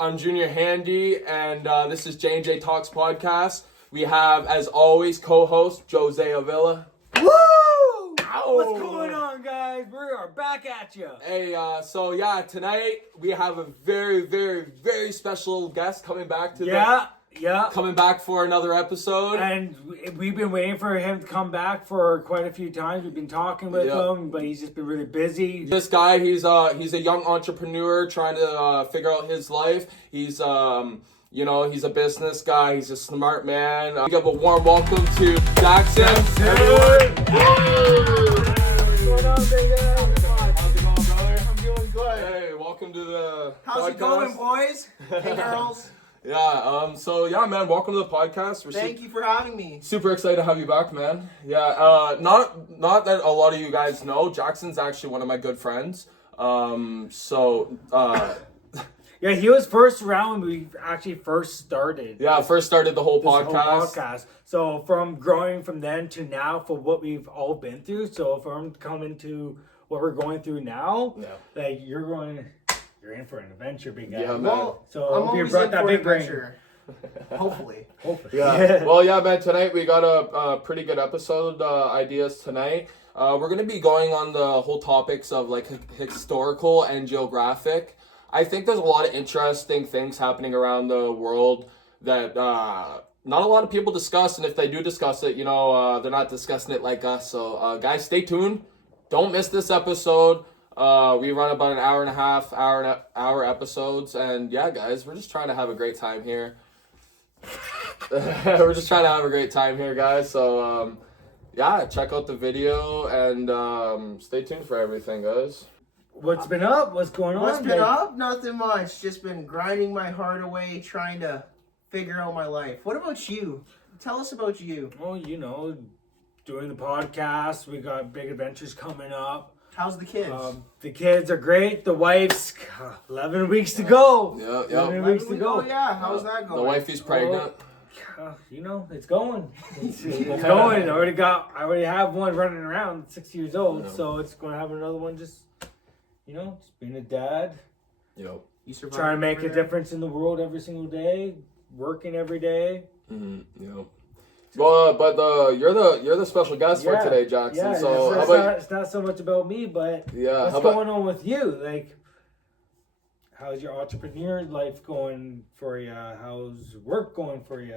I'm Junior Handy, and this is J&J Talks Podcast. We have, as always, co-host Jose Avila. Woo! Ow! What's going on, guys? We are back at you. Hey, tonight we have a very, very, very special guest coming back to coming back for another episode. And we've been waiting for him to come back for quite a few times. We've been talking with him, but he's just been really busy. This guy, he's a young entrepreneur trying to figure out his life. He's he's a business guy. He's a smart man. Give a warm welcome to Jackson. What's going on, big guy? How's it going, brother? I'm doing good. Hey, welcome to the How's podcast. it going, boys? Hey, girls. Man, welcome to the podcast. Thank you for having me. Super excited to have you back, man. Not that a lot of you guys know, Jackson's actually one of my good friends. Yeah, he was first around when we actually first started. Yeah, first started the whole podcast. So from growing from then to now, for what we've all been through. So from coming to what we're going through now, like you're in for an adventure, big guy. Yeah, man. Well, So I'm you always brought in that for big brain. adventure. Hopefully. Yeah. Well, yeah, man. Tonight we got a pretty good episode ideas tonight. We're gonna be going on the whole topics of like historical and geographic. I think there's a lot of interesting things happening around the world that not a lot of people discuss, and if they do discuss it, they're not discussing it like us. So, guys, stay tuned. Don't miss this episode. We run about an hour and a half, hour episodes, and yeah, guys, we're just trying to have a great time here. We're just trying to have a great time here, guys. So, check out the video and stay tuned for everything, guys. What's been up? What's going on? What's been up? Nothing much. Just been grinding my heart away, trying to figure out my life. What about you? Tell us about you. Well, doing the podcast. We got big adventures coming up. How's the kids? The kids are great. The wife's 11 weeks to go. Yeah. 11 weeks to go. Yeah, how's that going? The wifey's pregnant. It's going. It's going. I already have one running around, 6 years old. Yeah. So it's going to have another one. Just being a dad. Yep. You survived Trying to make a over difference in the world every single day. Working every day. Mm-hmm. Yep. Well, but you're the special guest for today, Jackson. So it's not so much about me, but what's going on with you? Like, how's your entrepreneur life going for you? How's work going for you?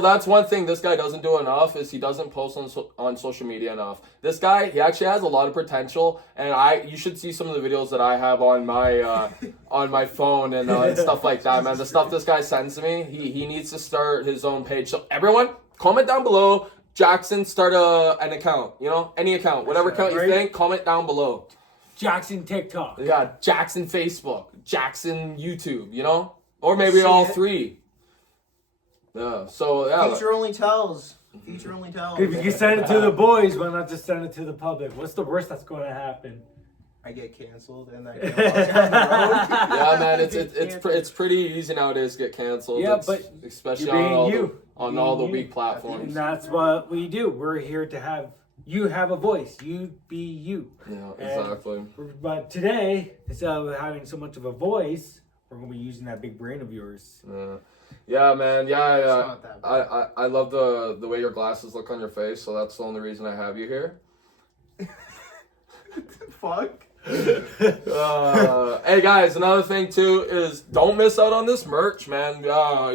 That's one thing this guy doesn't do enough is he doesn't post on social media enough. This guy, he actually has a lot of potential, and you should see some of the videos that I have on my on my phone and stuff like that, man. The stuff this guy sends to me, he needs to start his own page. So everyone, comment down below. Jackson, start an account. Any account, whatever account you think, comment down below. Jackson TikTok. Yeah, Jackson Facebook, Jackson YouTube, or maybe all three. Yeah. So yeah. Future only tells. Future only tells. If you can send it to the boys, why not just send it to the public? What's the worst that's going to happen? I get canceled and I get walked down the road. Yeah, man, it's pretty easy nowadays to get canceled. Yeah, but especially on all the weak platforms. And that's what we do. We're here to have you have a voice. You be you. Yeah, exactly. But today, instead of having so much of a voice, we're gonna be using that big brain of yours. Yeah, man. Yeah. It's not that bad. I love the way your glasses look on your face. So that's the only reason I have you here. Fuck. Hey guys, another thing too is don't miss out on this merch, man.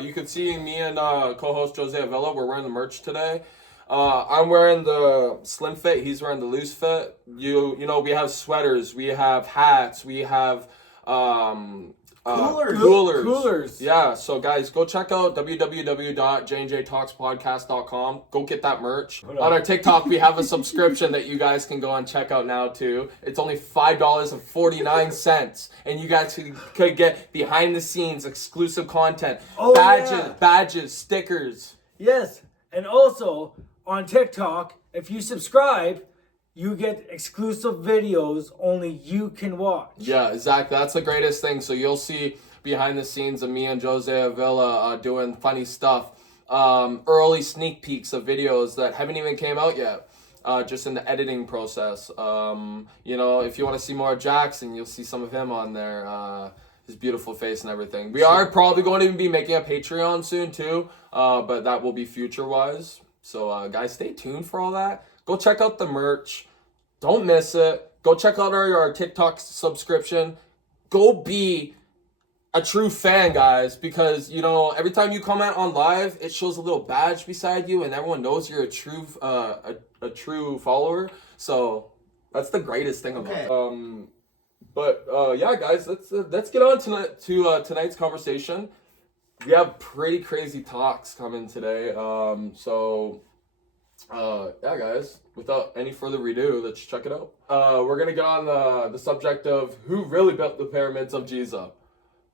You can see me and co-host Jose Avila, we're wearing the merch today. I'm wearing the slim fit, he's wearing the loose fit. We have sweaters, we have hats, we have coolers. Yeah, so guys, go check out www.jnjtalkspodcast.com. Go get that merch. On our TikTok, we have a subscription that you guys can go and check out now too. It's only $5.49, and you guys could get behind the scenes exclusive content, badges, stickers. Yes, and also on TikTok, if you subscribe, you get exclusive videos only you can watch. Yeah, exactly. That's the greatest thing. So you'll see behind the scenes of me and Jose Avila doing funny stuff. Early sneak peeks of videos that haven't even came out yet. Just in the editing process. If you want to see more of Jackson, you'll see some of him on there. his beautiful face and everything. We are probably going to be making a Patreon soon too, but that will be future wise. So guys, stay tuned for all that. Go check out the merch. Don't miss it. Go check out our TikTok subscription. Go be a true fan, guys, because you know every time you comment on live, it shows a little badge beside you, and everyone knows you're a true a true follower. So that's the greatest thing about it. But yeah, guys, let's get on to tonight's conversation. We have pretty crazy talks coming today. Yeah, guys, without any further ado, let's check it out. We're gonna get on the subject of who really built the pyramids of Giza.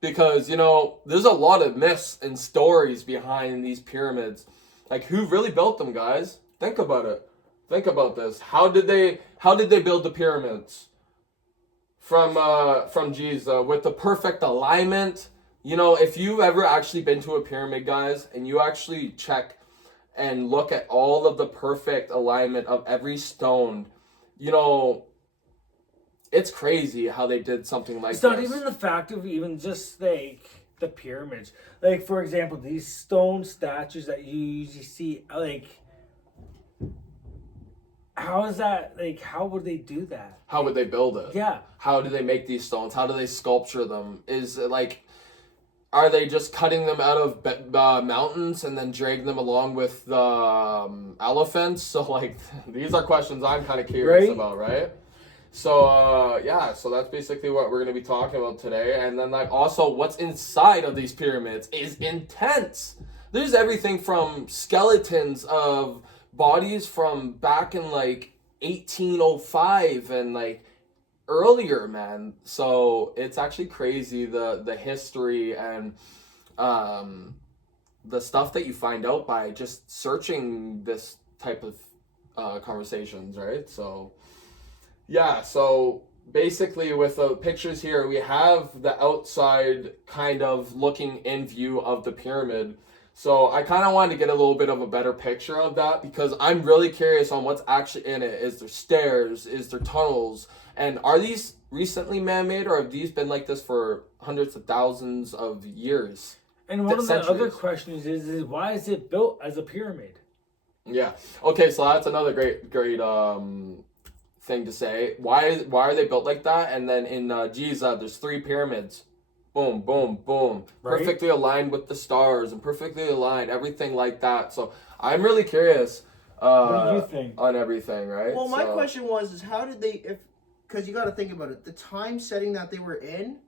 Because, you know, there's a lot of myths and stories behind these pyramids. Like, who really built them, guys? Think about it. Think about this. How did they build the pyramids from Giza with the perfect alignment? You know, if you've ever actually been to a pyramid, guys, and you actually check and look at all of the perfect alignment of every stone, you know, it's crazy how they did something like it's this. It's not even the fact of even just like the pyramids. Like, for example, these stone statues that you usually see, like, how is that, like, how would they do that? How would they build it? Yeah. How do they make these stones? How do they sculpture them? Is it like, are they just cutting them out of mountains and then dragging them along with the elephants? So, like, these are questions I'm kind of curious about, right? So, yeah, so that's basically what we're going to be talking about today. And then, like, also what's inside of these pyramids is intense. There's everything from skeletons of bodies from back in, like, 1805 and, like, earlier, man. So it's actually crazy the history and the stuff that you find out by just searching this type of conversations, right? So yeah, so basically with the pictures here, we have the outside kind of looking in view of the pyramid. So I kind of wanted to get a little bit of a better picture of that because I'm really curious on what's actually in it. Is there stairs? Is there tunnels? And are these recently man-made, or have these been like this for hundreds of thousands of years? And one of the other questions is why is it built as a pyramid? Yeah. Okay, so that's another great thing to say. Why are they built like that? And then in Giza, there's 3 pyramids. Boom, boom, boom. Right? Perfectly aligned with the stars and perfectly aligned, everything like that. So I'm really curious what do you think? On everything, right? Well, my question was how did they, because you got to think about it, the time setting that they were in,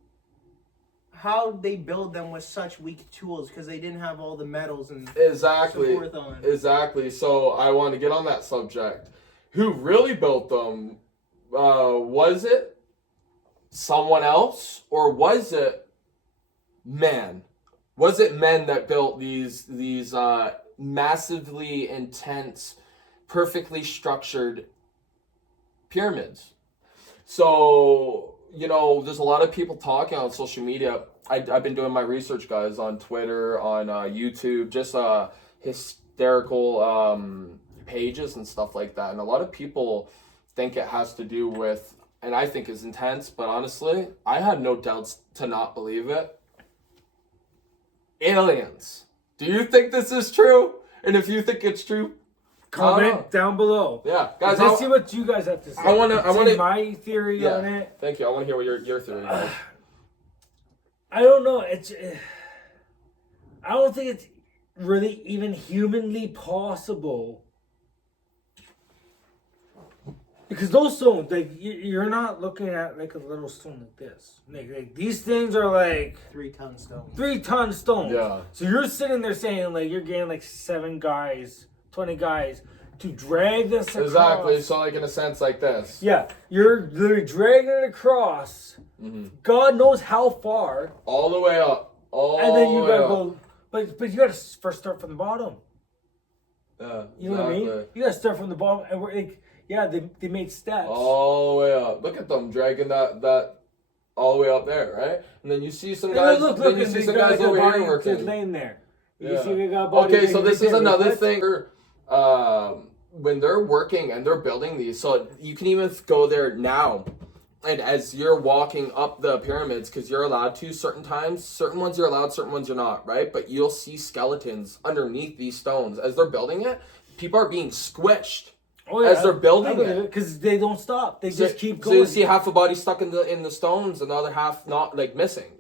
how they build them with such weak tools because they didn't have all the metals and support on. Exactly. So I want to get on that subject. Who really built them? Was it someone else, or was it men? Was it men that built these massively intense, perfectly structured pyramids? So, you know, there's a lot of people talking on social media. I've been doing my research, guys, on Twitter, on YouTube, just hysterical pages and stuff like that. And a lot of people think it has to do with, and I think is intense, but honestly, I had no doubts to not believe it. Aliens. Do you think this is true? And if you think it's true, comment down below. Yeah, guys. Let's see what you guys have to say. I want to my theory on it. Thank you. I want to hear what your theory is. I don't know. I don't think it's really even humanly possible. Because those stones, like, you're not looking at like a little stone like this. Like these things are like 3-ton stones. 3-ton stones. Yeah. So you're sitting there saying like you're getting like 7 guys, 20 guys to drag this across. Exactly. So like in a sense like this. Yeah. You're literally dragging it across. Mm-hmm. God knows how far. All the way up. And then you gotta go. But you gotta first start from the bottom. Yeah. You know what I mean? You gotta start from the bottom, and we're like, yeah, they made steps all the way up. Look at them dragging that all the way up there, right? And then you see some guys. Look, you see some guys over here working. Laying there. Yeah. You see we got okay, so this is another thing. When they're working and they're building these, so you can even go there now And as you're walking up the pyramids, because you're allowed to certain times, certain ones you're allowed, certain ones you're not, right? But you'll see skeletons underneath these stones. As they're building it, people are being squished as they're building it. Because they don't stop. They just keep So going. you see half a body stuck in the stones and the other half not, like, missing.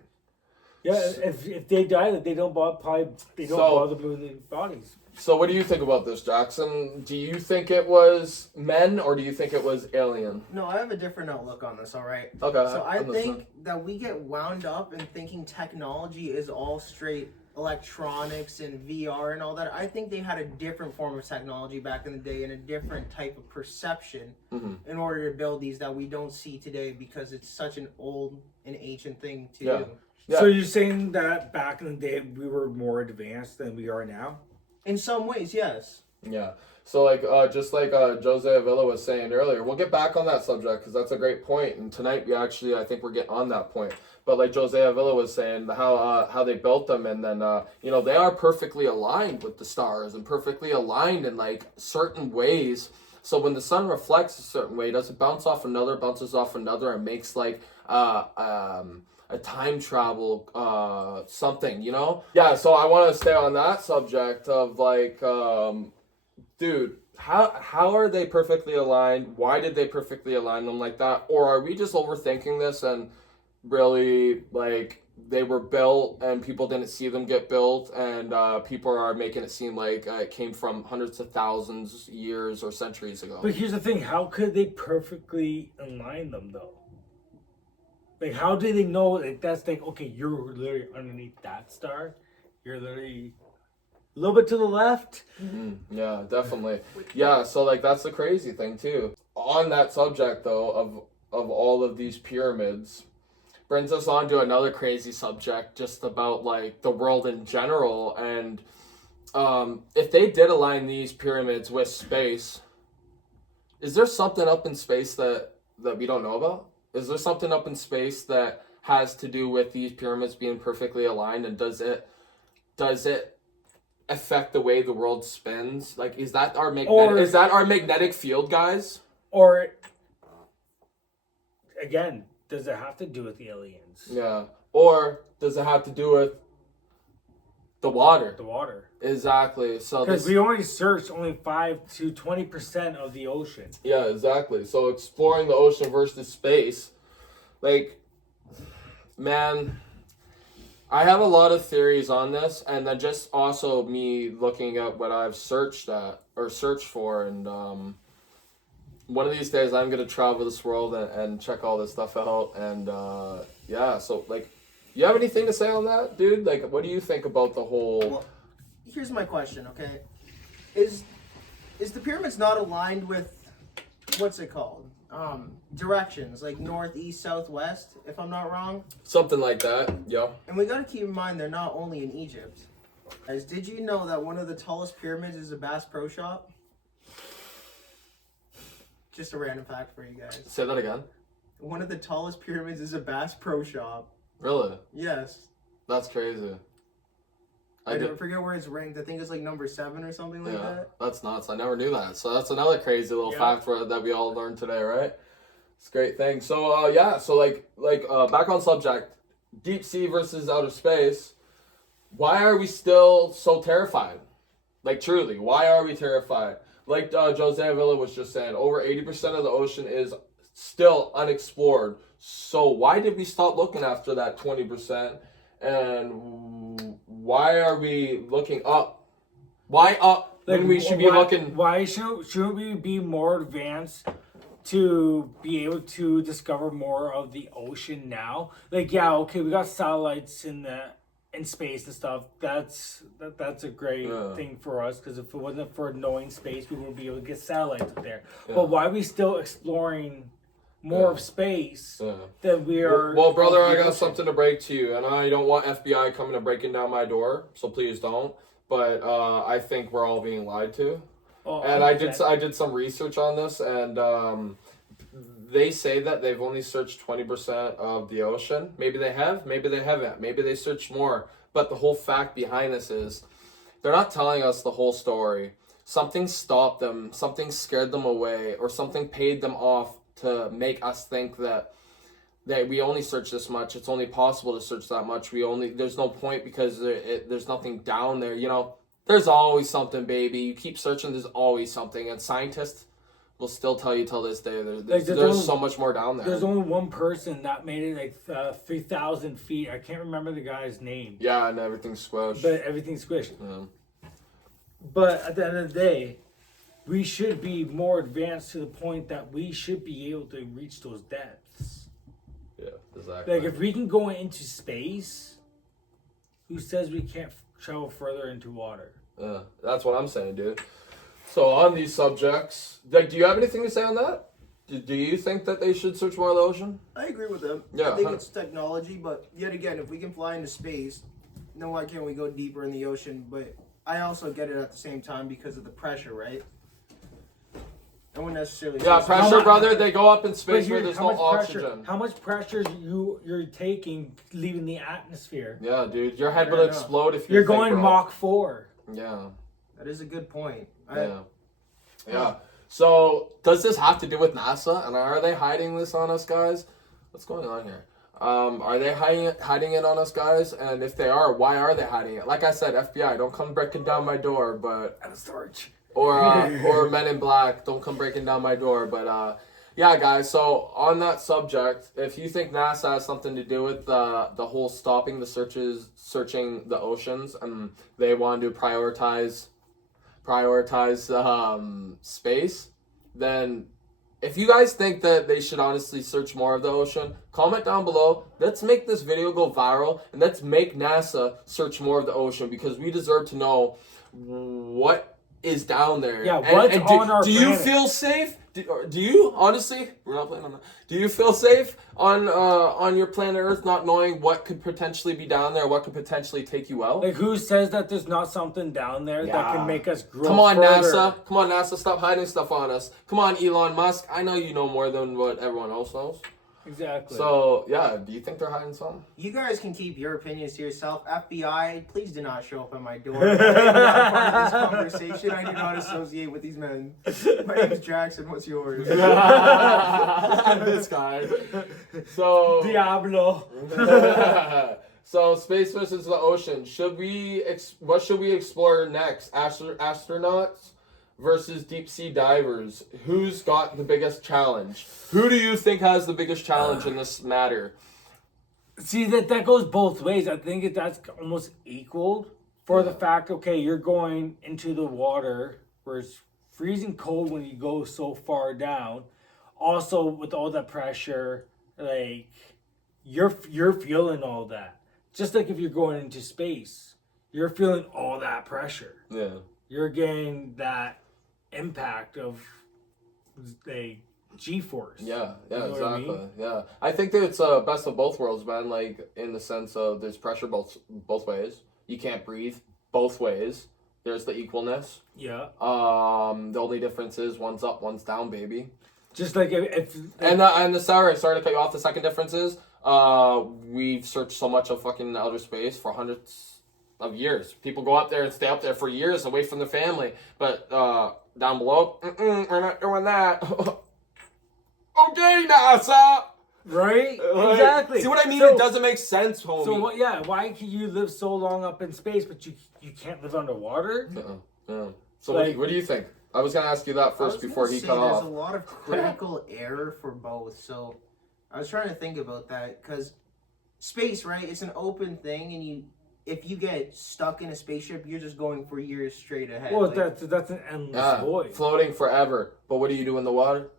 Yeah, if they die, they don't bother moving bodies. So what do you think about this, Jackson? Do you think it was men or do you think it was alien? No, I have a different outlook on this, all right? Okay. So I think that we get wound up in thinking technology is all straight electronics and VR and all that. I think they had a different form of technology back in the day and a different type of perception in order to build these that we don't see today because it's such an old and ancient thing to do. Yeah. So you're saying that back in the day we were more advanced than we are now? In some ways, yes. Yeah. So like just like Jose Avila was saying earlier, we'll get back on that subject because that's a great point. And tonight I think we're getting on that point. But like Jose Avila was saying, how they built them, and then they are perfectly aligned with the stars and perfectly aligned in like certain ways. So when the sun reflects a certain way, it doesn't bounces off another, and makes like a time travel something, Yeah, so I want to stay on that subject of like dude, how are they perfectly aligned? Why did they perfectly align them like that? Or are we just overthinking this and really like they were built and people didn't see them get built, and people are making it seem like it came from hundreds of thousands years or centuries ago? But here's the thing, how could they perfectly align them though? Like, how do they know, like, that's like, okay, you're literally underneath that star. You're literally a little bit to the left. Yeah, definitely. Yeah, so, like, that's the crazy thing, too. On that subject, though, of all of these pyramids, brings us on to another crazy subject, just about, like, the world in general. And if they did align these pyramids with space, is there something up in space that we don't know about? Is there something up in space that has to do with these pyramids being perfectly aligned, and does it affect the way the world spins? Like, is that our magnetic field, guys? Or again, does it have to do with the aliens? Yeah. Or does it have to do with the water? The water. Exactly. So because we only searched only 5 to 20% of the ocean. Yeah, exactly. So exploring the ocean versus space, like, man, I have a lot of theories on this, and then just also me looking at what I've searched for, and one of these days I'm gonna travel this world and check all this stuff out, and yeah. So like, you have anything to say on that, dude? Like, what do you think about the whole? Well, here's my question, okay? Is the pyramids not aligned with, what's it called? Directions, like north, east, south, west, if I'm not wrong? Something like that, yeah. And we gotta keep in mind they're not only in Egypt. Guys, did you know that one of the tallest pyramids is a Bass Pro Shop? Just a random fact for you guys. Say that again. One of the tallest pyramids is a Bass Pro Shop. Really? Yes. That's crazy. I forget where it's ranked. I think it's like number 7 or something like that. That's nuts. I never knew that. So that's another crazy little fact that we all learned today, right? It's a great thing. So yeah. So like back on subject, deep sea versus outer space. Why are we still so terrified? Like, truly, why are we terrified? Like Jose Avila was just saying, over 80% of the ocean is still unexplored. So why did we stop looking after that 20%? And why are we looking up? Why up when we should be looking? Why shouldn't we be more advanced to be able to discover more of the ocean now? Like, yeah, okay, we got satellites in space and stuff. That's a great thing for us, because if it wasn't for knowing space, we wouldn't be able to get satellites up there. Yeah. But why are we still exploring more of space than we are? Well, brother, I got something to break to you, and I don't want FBI coming and breaking down my door, so please don't. But I think we're all being lied to. And I did some research on this, and they say that they've only searched 20% of the ocean. Maybe they have, maybe they haven't. Maybe they searched more. But the whole fact behind this is they're not telling us the whole story. Something stopped them, something scared them away, or something paid them off to make us think that we only search this much. It's only possible to search that much. There's no point because there's nothing down there. You know, there's always something, baby. You keep searching, there's always something. And scientists will still tell you till this day there's so much more down there. There's only one person that made it like 3,000 feet. I can't remember the guy's name. Yeah, and everything's squished. But everything's squished. Yeah. But at the end of the day, we should be more advanced to the point that we should be able to reach those depths. Yeah, exactly. Like if we can go into space, who says we can't travel further into water? Yeah, that's what I'm saying, dude. So on these subjects, like, do you have anything to say on that? Do you think that they should search more of the ocean? I agree with them. Yeah, I think it's technology, but yet again, if we can fly into space, then why can't we go deeper in the ocean? But I also get it at the same time because of the pressure, right? I wouldn't necessarily. Yeah, say pressure, brother. They go up in space where there's how no much oxygen. Pressure, how much pressure you're taking leaving the atmosphere? Yeah, dude, your head Fair will enough. explode if You're going Mach 4. Yeah. That is a good point. Yeah. So, does this have to do with NASA? And are they hiding this on us, guys? What's going on here? Are they hiding it on us, guys? And if they are, why are they hiding it? Like I said, FBI, don't come breaking down my door, but Out of storage. or Men in Black, don't come breaking down my door. But yeah, guys. So on that subject, if you think NASA has something to do with the whole stopping the searching the oceans, and they want to prioritize space, then if you guys think that they should honestly search more of the ocean, comment down below. Let's make this video go viral, and let's make NASA search more of the ocean, because we deserve to know what is down there. Yeah, what's on our Do you planet? feel safe? Do you honestly? We're not playing on that. Do you feel safe on your planet Earth, not knowing what could potentially be down there, what could potentially take you out? Like, who says that there's not something down there that can make us grow? Come on, further? NASA. Come on, NASA. Stop hiding stuff on us. Come on, Elon Musk. I know you know more than what everyone else knows. Exactly. So, yeah, do you think they're hiding something? You guys can keep your opinions to yourself. FBI, please do not show up at my door. I am not part of this conversation. I do not associate with these men. My name is Jackson. What's yours? This guy. So, Diablo. so space versus the ocean. What should we explore next? Astronauts versus deep sea divers. Who's got the biggest challenge? Who do you think has the biggest challenge in this matter? See, that goes both ways. I think that's almost equal for the fact, okay, you're going into the water where it's freezing cold when you go so far down. Also, with all that pressure, like, you're feeling all that. Just like if you're going into space, you're feeling all that pressure. Yeah. You're getting that impact of a G-force. Yeah, You know what I exactly. mean? Yeah, I think that it's best of both worlds, man. Like, in the sense of there's pressure both ways. You can't breathe both ways. There's the equalness. Yeah. The only difference is one's up, one's down, baby. Just like if And sorry to cut you off. The second difference is we've searched so much of fucking outer space for hundreds of years. People go up there and stay up there for years away from their family. But down below, we're not doing that. Okay, NASA. right? Like, Exactly. See what I mean? So- It doesn't make sense, homie. So what? Yeah. Why can you live so long up in space, but you can't live underwater? So Like- what do you think? I was gonna ask you that I was first before gonna he say cut there's off. a lot of critical error for both. So I was trying to think about that because space, right? It's an open thing, and if you get stuck in a spaceship, you're just going for years straight ahead. Well, Like, that's an endless Yeah, void. floating forever. But what do you do in the water?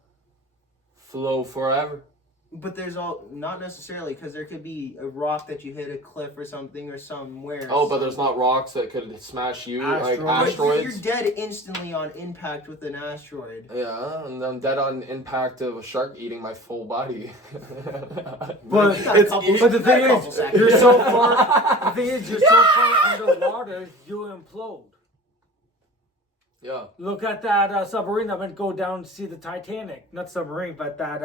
Flow forever. but there's not necessarily, because there could be a rock that you hit a cliff or something or somewhere. Oh, but there's not rocks that could smash you, like Asteroids. But asteroids. You're dead instantly on impact with an asteroid. Yeah, and I'm dead on impact of a shark eating my full body. But You got a couple- but the you got thing a couple is, seconds. you're so far. The thing is, you're so far underwater, you implode. Yeah. Look at that submarine that went go down to see the Titanic. Not submarine, but that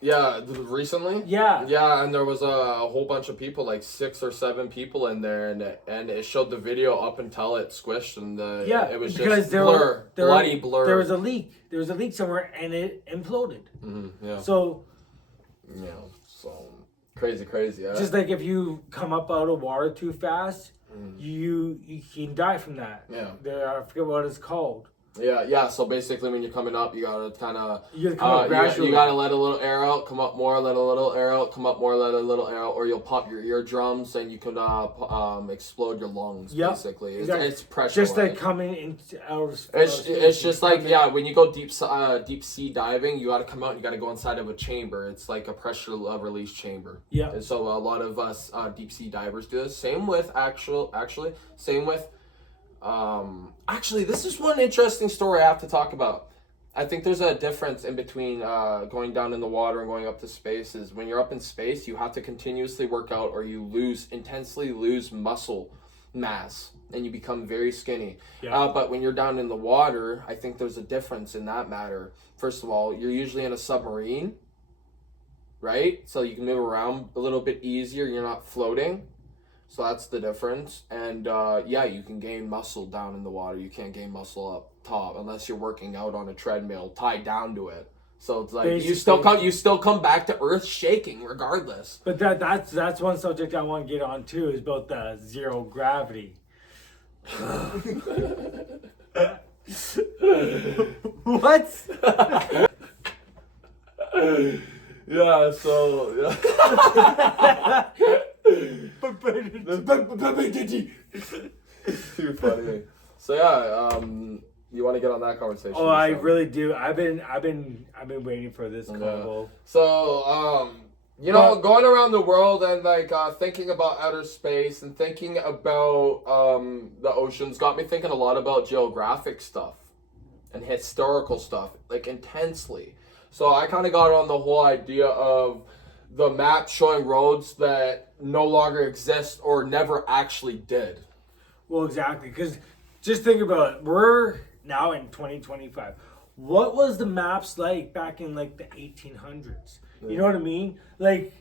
Yeah, recently? Yeah. Yeah, and there was a whole bunch of people, like 6 or 7 people in there, and it showed the video up until it squished, and Yeah, it was because just bloody blur. There was a leak. There was a leak somewhere, and it imploded. Yeah. So Yeah, so crazy. Yeah. Just like if you come up out of water too fast, you can die from that. Yeah. I forget what it's called. Yeah. So basically, when you're coming up, you gotta kind of You gotta come up gradually. You gotta let a little air out, come up more, let a little air out, come up more, let a little air out, or you'll pop your eardrums and you can explode your lungs. Yep. Basically, Exactly. it's pressure. Just like coming into out of It's just like when you go deep sea diving, you gotta come out and you gotta go inside of a chamber. It's like a pressure release chamber. Yeah. And so a lot of us deep sea divers do this. Same with actually, this is one interesting story I have to talk about. I think there's a difference in between going down in the water and going up to space. Is when you're up in space, you have to continuously work out or you intensely lose muscle mass and you become very skinny. Yeah. But when you're down in the water, I think there's a difference in that matter. First of all, you're usually in a submarine, right? So you can move around a little bit easier. You're not floating. So that's the difference. And you can gain muscle down in the water. You can't gain muscle up top unless you're working out on a treadmill tied down to it. So it's like Basically, you still come back to earth shaking regardless. But that's one subject I want to get on too, is about the zero gravity. What? Yeah, so too funny. So you want to get on that conversation? Oh, I really do. I've been waiting for this convo. So going around the world and like thinking about outer space and thinking about the oceans got me thinking a lot about geographic stuff and historical stuff, like intensely. So I kind of got on the whole idea of the map showing roads that no longer exist or never actually did. Well, exactly, because just think about it. We're now in 2025. What was the maps like back in like the 1800s? You know what I mean? Like,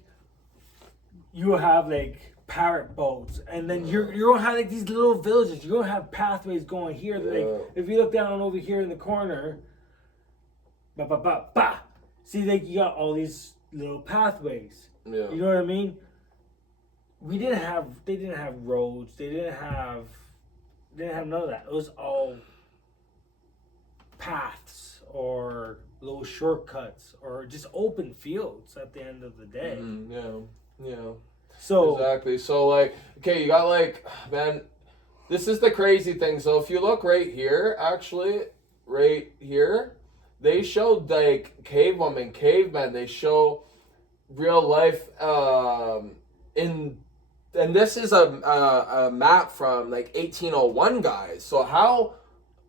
you have like parrot boats, and then you're gonna have like these little villages. You're gonna have pathways going here. Like, if you look down over here in the corner, see, like you got all these little pathways. Yeah. You know what I mean? They didn't have roads. They didn't have none of that. It was all paths or little shortcuts or just open fields at the end of the day. Yeah. So exactly. So like, okay, you got like, man, this is the crazy thing. So if you look right here, they showed like cavemen. They show real life and this is a map from like 1801, guys. So how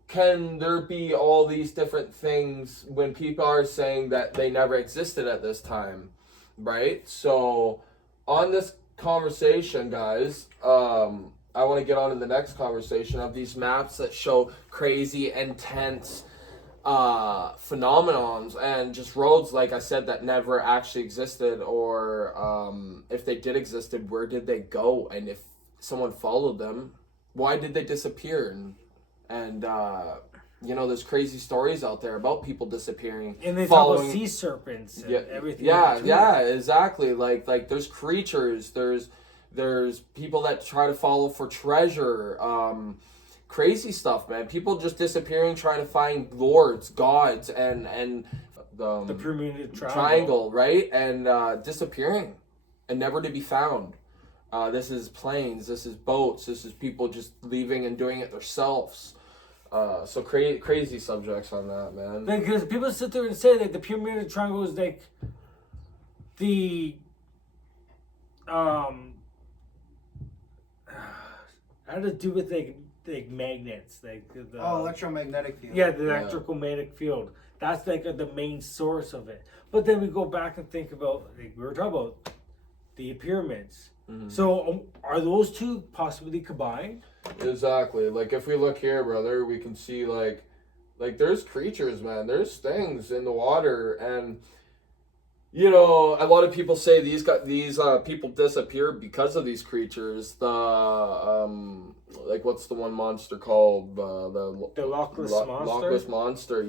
can there be all these different things when people are saying that they never existed at this time, right? So on this conversation, guys, I want to get on to the next conversation of these maps that show crazy, intense phenomenons and just roads, like I said, that never actually existed, or if they did existed, where did they go? And if someone followed them, why did they disappear? And there's crazy stories out there about people disappearing, and they talk about sea serpents and everything. Yeah, exactly. Like there's creatures, there's people that try to follow for treasure, crazy stuff, man. People just disappearing, trying to find lords, gods, and the Bermuda Triangle, right? And disappearing and never to be found. This is planes, this is boats, this is people just leaving and doing it themselves. So crazy subjects on that, man. Because people sit there and say that the Bermuda Triangle is like the how to do with like magnets, like the electromagnetic field. Yeah, the electrical magnetic field. That's like the main source of it. But then we go back and think about, like we were talking about, the pyramids. Mm-hmm. So are those two possibly combined? Exactly. Like if we look here, brother, we can see like there's creatures, man. There's things in the water, and a lot of people say these people disappear because of these creatures. The like what's the one monster called? The Loch Ness monster. Loch Ness monster.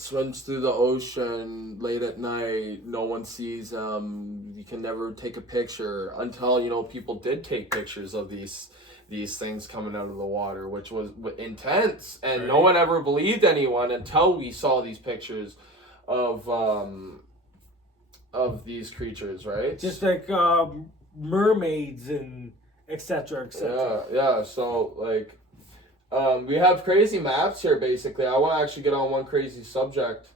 swims through the ocean late at night. No one sees him. You can never take a picture until, you know, people did take pictures of these things coming out of the water, which was intense, and no one ever believed anyone until we saw these pictures of these creatures, right? Just like mermaids and etc. etc. Yeah. So like, we have crazy maps here. Basically, I want to actually get on one crazy subject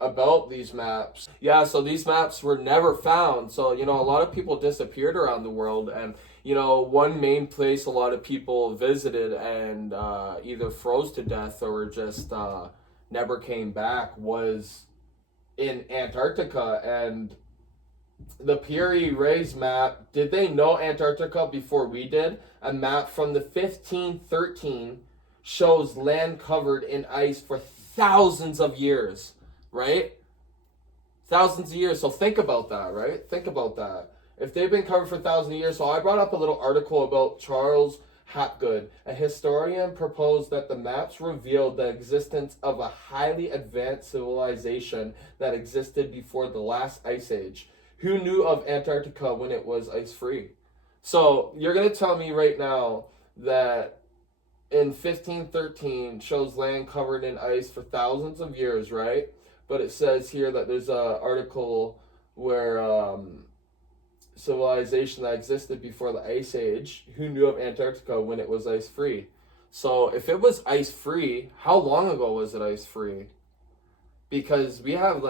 about these maps. Yeah. So these maps were never found. So, you know, a lot of people disappeared around the world, and you know, one main place a lot of people visited and either froze to death or just never came back was in Antarctica. And the Peary Ray's map, did they know Antarctica before we did? A map from the 1513 shows land covered in ice for thousands of years, right? Thousands of years. So think about that, right? Think about that. If they've been covered for thousands of years. So I brought up a little article about Charles Hapgood. A historian proposed that the maps revealed the existence of a highly advanced civilization that existed before the last ice age. Who knew of Antarctica when it was ice-free? So you're going to tell me right now that in 1513 shows land covered in ice for thousands of years, right? But it says here that there's an article where civilization that existed before the ice age. Who knew of Antarctica when it was ice-free? So if it was ice-free, how long ago was it ice-free? Because we have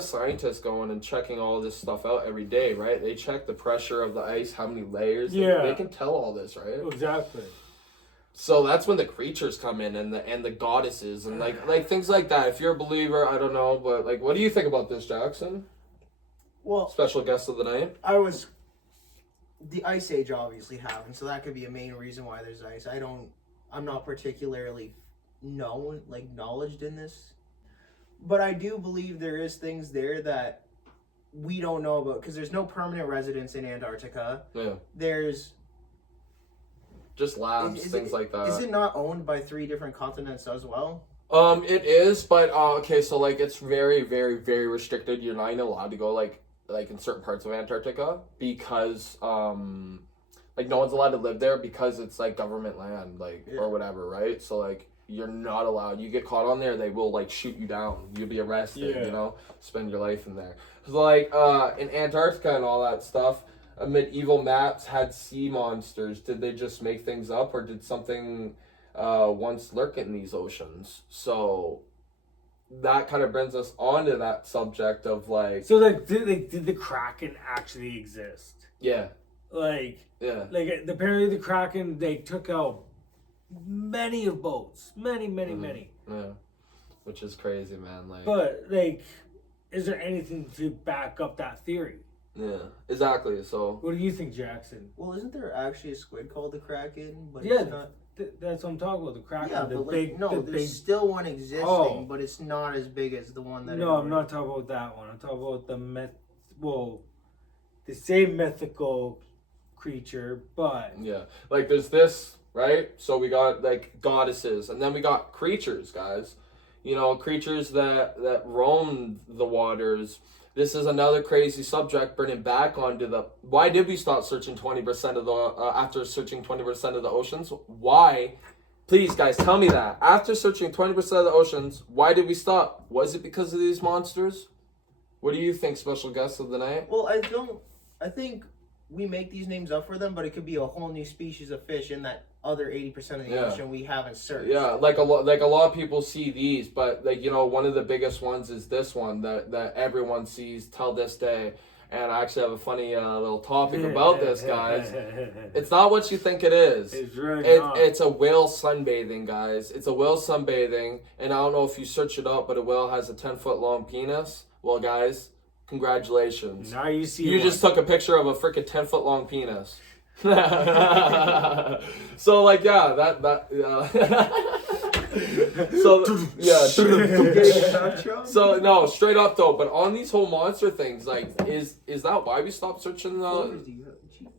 scientists going and checking all this stuff out every day, right? They check the pressure of the ice, how many layers. Yeah. They can tell all this, right? Exactly. So that's when the creatures come in and the goddesses and like things like that. If you're a believer, I don't know, but like, what do you think about this, Jackson? Well, Special guest of the night. The Ice Age obviously happened, so that could be a main reason why there's ice. I'm not particularly knowledged in this, but I do believe there is things there that we don't know about, because there's no permanent residents in Antarctica. Yeah. There's just labs, things like that. Is it not owned by 3 different continents as well? It is, but okay, so like it's very, very, very restricted. You're not even allowed to go like in certain parts of Antarctica because like no one's allowed to live there because it's like government land, or whatever, right? So like you're not allowed. You get caught on there, they will like shoot you down. You'll be arrested, you know, spend your life in there. So like in Antarctica and all that stuff, medieval maps had sea monsters. Did they just make things up, or did something once lurk in these oceans? So that kind of brings us on to that subject of like. So like, did the Kraken actually exist? Yeah. Like apparently the Kraken, they took out many of boats, many. Yeah, which is crazy, man. Like, but like, is there anything to back up that theory? Yeah, exactly. So, what do you think, Jackson? Well, isn't there actually a squid called the Kraken? But yeah, it's not. That's what I'm talking about. The Kraken, Yeah, the but big. there's big... still one existing, but it's not as big as the one that. No, I'm not talking about that one. I'm talking about the same mythical creature, but yeah, like there's this, right? So we got like goddesses, and then we got creatures, guys. You know, creatures that roam the waters. This is another crazy subject, bringing back onto the. Why did we stop searching 20% of the after searching 20% of the oceans? Why? Please, guys, tell me that. After searching 20% of the oceans, why did we stop? Was it because of these monsters? What do you think, special guest of the night? Well, I think we make these names up for them, but it could be a whole new species of fish in that other 80% of the ocean we haven't searched. Yeah, like a lot of people see these, but like, you know, one of the biggest ones is this one that everyone sees till this day. And I actually have a funny little topic about this, guys. It's not what you think it is. It's really not. It's a whale sunbathing, guys. It's a whale sunbathing, and I don't know if you search it up, but a whale has a 10-foot long penis. Well, guys, congratulations. Now you see. You just took a picture of a freaking 10-foot long penis. So like, yeah, so yeah. So no, straight up though. But on these whole monster things, like, is that why we stopped searching the?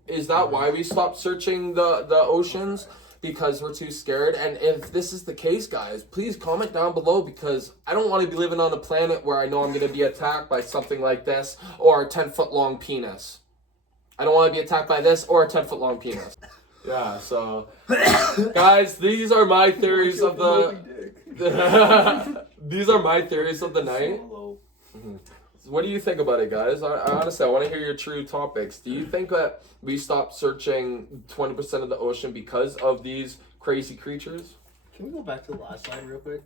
Is that why we stopped searching the oceans? because we're too scared. And if this is the case, guys, please comment down below, because I don't want to be living on a planet where I know I'm going to be attacked by something like this or a 10-foot long penis. I don't want to be attacked by this or a 10-foot long penis. Yeah, so guys, these are my theories of these are my theories of the night. Mm-hmm. What do you think about it, guys? I honestly, I want to hear your true topics. Do you think that we stopped searching 20% of the ocean because of these crazy creatures? Can we go back to the last slide real quick?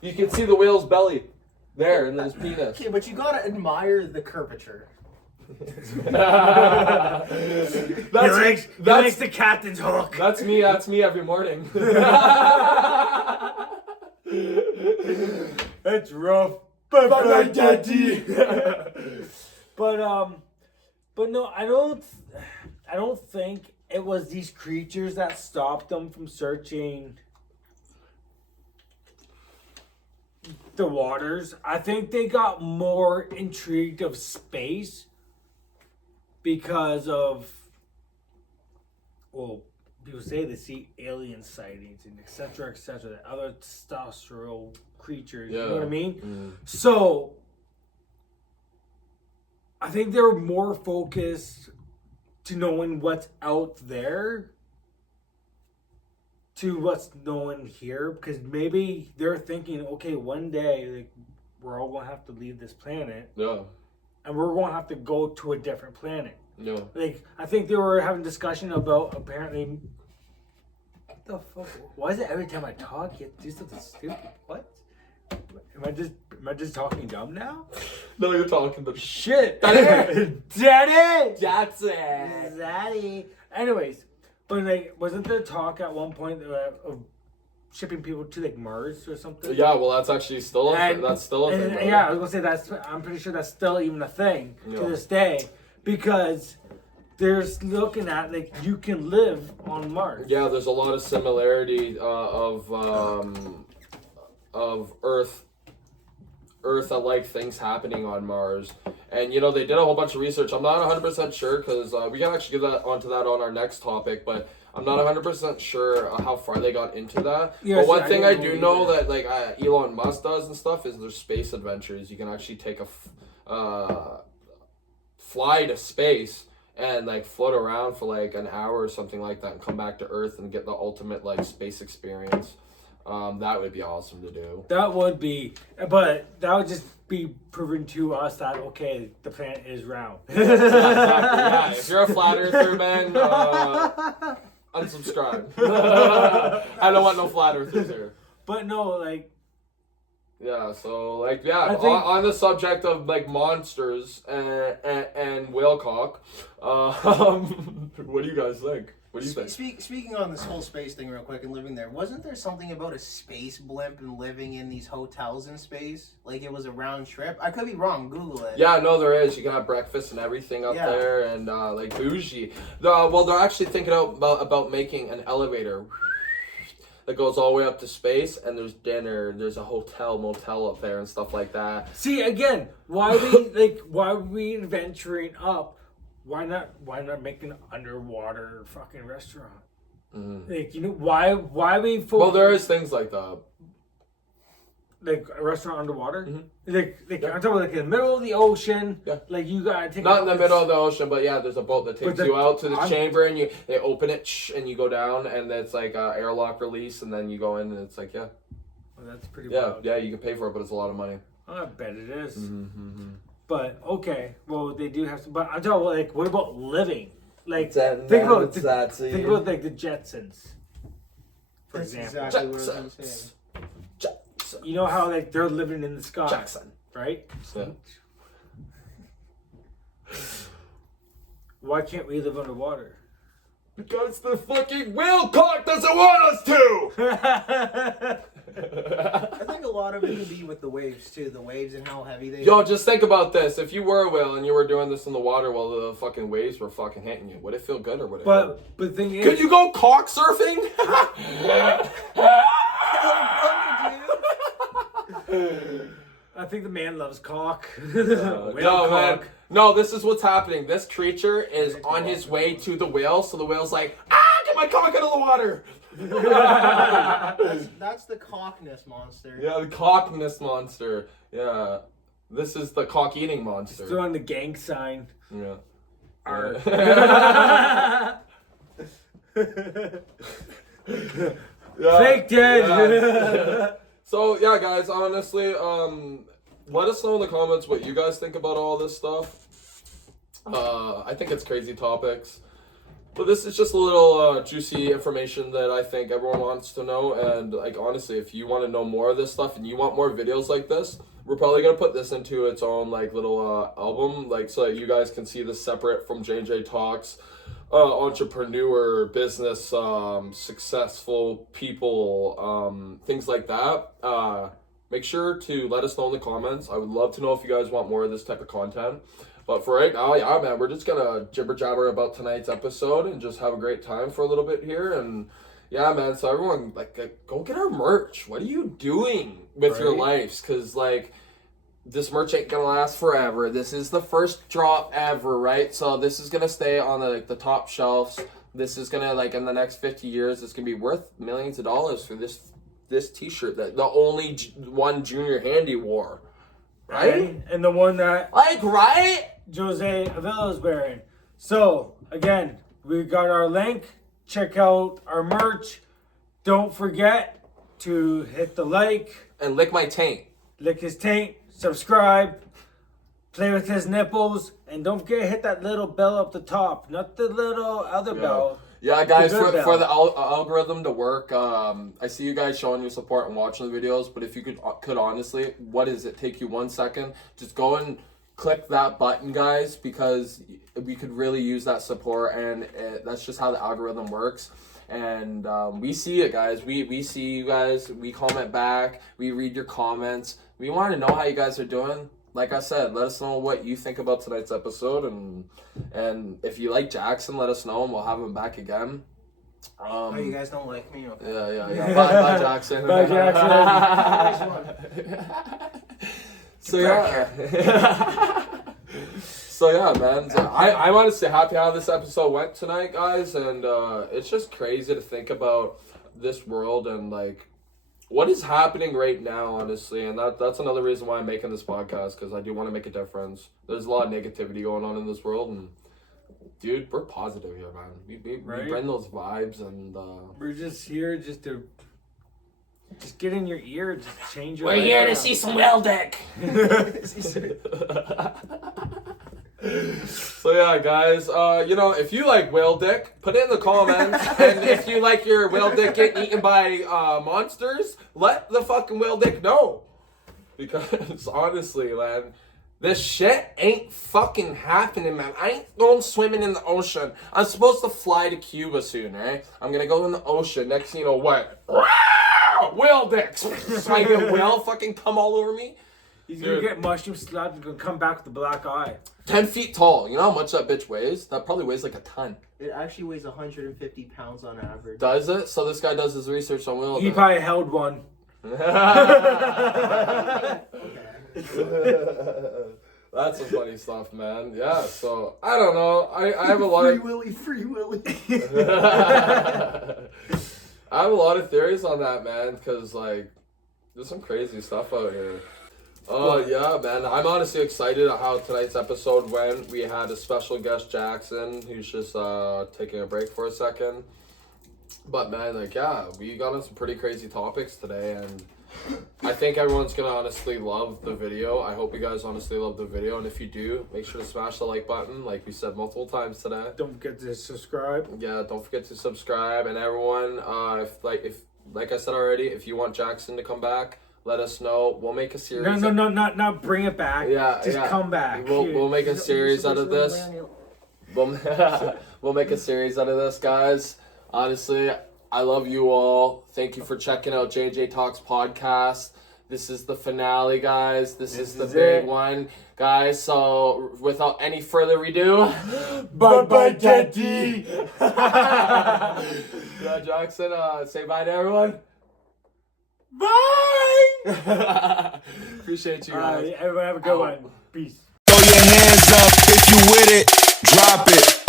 You can see the whale's belly there, and then his penis. Okay, but you gotta admire the curvature. He likes the captain's hook. That's me every morning. That's rough. But daddy. But no, I don't think it was these creatures that stopped them from searching the waters. I think they got more intrigued of space because of, well, people say they see alien sightings and etc. Other terrestrial creatures, yeah. You know what I mean? So I think they're more focused to knowing what's out there to what's known here, because maybe they're thinking, okay, one day, like, we're all gonna have to leave this planet. Yeah. And we're going to have to go to a different planet. Yeah. Like, I think they were having discussion about apparently. What the fuck? Why is it every time I talk you have to do something stupid? What? Am I just talking dumb now? No, you're talking the Shit. Daddy! Daddy! That's it. Daddy. Anyways, but like, wasn't there talk at one point of shipping people to like Mars or something? Yeah, well, that's actually still a thing. That's still a thing. Brother. Yeah, I was gonna say I'm pretty sure that's still even a thing to this day, because there's looking at like you can live on Mars. Yeah, there's a lot of similarity of Earth-like things happening on Mars, and you know they did a whole bunch of research. I'm not 100% sure, because we can actually get onto that on our next topic, but I'm not 100% sure how far they got into that. Yeah, but one thing I do know that like Elon Musk does and stuff is there's space adventures. You can actually take a fly to space and like float around for like an hour or something like that and come back to Earth and get the ultimate like space experience. That would be awesome to do. That would be, but that would just be proving to us that okay, the planet is round. Yeah, exactly. Yeah, if you're a flat earther, man, unsubscribe. I don't want no flat earthers here. But no, like. Yeah, so like on the subject of like monsters and whale cock, what do you guys think? What do you think? Speaking on this whole space thing real quick and living there, wasn't there something about a space blimp and living in these hotels in space? Like it was a round trip? I could be wrong. Google it. Yeah, no, there is. You can have breakfast and everything up there, and like bougie. Well, they're actually thinking about making an elevator that goes all the way up to space, and there's dinner, there's a motel up there and stuff like that. See, again, why are we venturing up? Why not make an underwater fucking restaurant? Mm-hmm. Like, you know, why we well, there is things like that. Like a restaurant underwater? Mm-hmm. Like I'm talking about like in the middle of the ocean. Yeah. Like you gotta take not in the middle of the ocean, but yeah, there's a boat that takes you out to the chamber, and they open it and you go down, and it's like airlock release, and then you go in, and it's like Well, that's pretty wild. Yeah, you can pay for it, but it's a lot of money. I bet it is. Mm-hmm. But okay, well they do have to. But I'm talking about like, what about living? Like think about like the Jetsons, for That's example. exactly what I was saying. You know how like they're living in the sky, Jackson, right? Yeah. Why can't we live underwater? Because the fucking whale cock doesn't want us to! I think a lot of it could be with the waves too. The waves and how heavy they Yo, just think about this. If you were a whale and you were doing this in the water while the fucking waves were fucking hitting you, would it feel good or would it hurt? But the thing is, could you go cock surfing? I think the man loves cock. No, cock. man. No, this is what's happening. This creature is on his way to the whale, so the whale's like, come my cock out of the water. That's the cockness monster. Yeah, the cockness monster. Yeah. This is the cock eating monster. Still on the gang sign. Yeah. Arr. Fake dead. Yeah. So yeah, guys, honestly, let us know in the comments what you guys think about all this stuff. I think it's crazy topics. But this is just a little juicy information that I think everyone wants to know. And like honestly, if you want to know more of this stuff and you want more videos like this, we're probably gonna put this into its own like little album, like so that you guys can see this separate from J&J Talks, entrepreneur, business, successful people, things like that. Make sure to let us know in the comments. I would love to know if you guys want more of this type of content. But for right now, yeah, man, we're just gonna jibber jabber about tonight's episode and just have a great time for a little bit here. And yeah, man, so everyone, like go get our merch. What are you doing with your lives? Because, like, this merch ain't gonna last forever. This is the first drop ever, right? So this is gonna stay on the top shelves. This is gonna, like, in the next 50 years, it's gonna be worth millions of dollars for this t-shirt that the only one Junior Handy wore. Right? And the one that Like, right? Jose Avila is wearing. So, again, we got our link. Check out our merch. Don't forget to hit the like. And lick my taint. Lick his taint. Subscribe. Play with his nipples. And don't forget to hit that little bell up the top. Not the little other bell. Yeah, guys, The good for bell. the algorithm to work, I see you guys showing your support and watching the videos, but if you could honestly, what does it take you 1 second? Just go and click that button, guys, because we could really use that support, and that's just how the algorithm works. And we see it, guys. We see you guys. We comment back. We read your comments. We want to know how you guys are doing. Like I said, let us know what you think about tonight's episode, and if you like Jackson, let us know, and we'll have him back again. Oh, you guys don't like me? Okay. Yeah. Bye, Jackson. Bye, Jackson. So yeah. So yeah, man. So I'm honestly happy how this episode went tonight, guys, and it's just crazy to think about this world and like what is happening right now, honestly, and that's another reason why I'm making this podcast, because I do want to make a difference. There's a lot of negativity going on in this world, and dude, we're positive here, man. We bring those vibes, and We're just here just to get in your ear, just change your we're life here to around. see some whale dick. So yeah, guys, if you like whale dick, put it in the comments. And if you like your whale dick getting eaten by monsters, let the fucking whale dick know. Because honestly, man, this shit ain't fucking happening, man. I ain't going swimming in the ocean. I'm supposed to fly to Cuba soon, right? I'm gonna go in the ocean. Next thing you know, what? Whale dicks. Like a whale fucking come all over me. He's gonna get mushroom slapped and gonna come back with a black eye. 10 feet tall. You know how much that bitch weighs? That probably weighs like a ton. It actually weighs 150 pounds on average. Does it? So this guy does his research on whale He dick. probably held one. That's some funny stuff, man. Yeah, so I don't know. I have a lot of Free Willy. I have a lot of theories on that, man, because like there's some crazy stuff out here. Oh yeah, man. I'm honestly excited at how tonight's episode went. We had a special guest, Jackson, who's just taking a break for a second. But man, like yeah, we got on some pretty crazy topics today, and I think everyone's gonna honestly love the video. I hope you guys honestly love the video, and if you do, make sure to smash the like button, like we said multiple times today. Don't forget to subscribe. Yeah, don't forget to subscribe, and everyone, if like I said already, if you want Jackson to come back, let us know. We'll make a series. No, not bring it back. Yeah, just yeah. come back. We'll make a series out of this. We'll make a series out of this, guys. Honestly, I love you all. Thank you for checking out J&J Talks podcast. This is the finale, guys. This is the big one, guys. So, without any further ado, Bye, Daddy. yeah, Jackson, say bye to everyone. Bye. Appreciate you All guys. right, everyone have a good one. Peace. Throw your hands up if you with it. Drop it.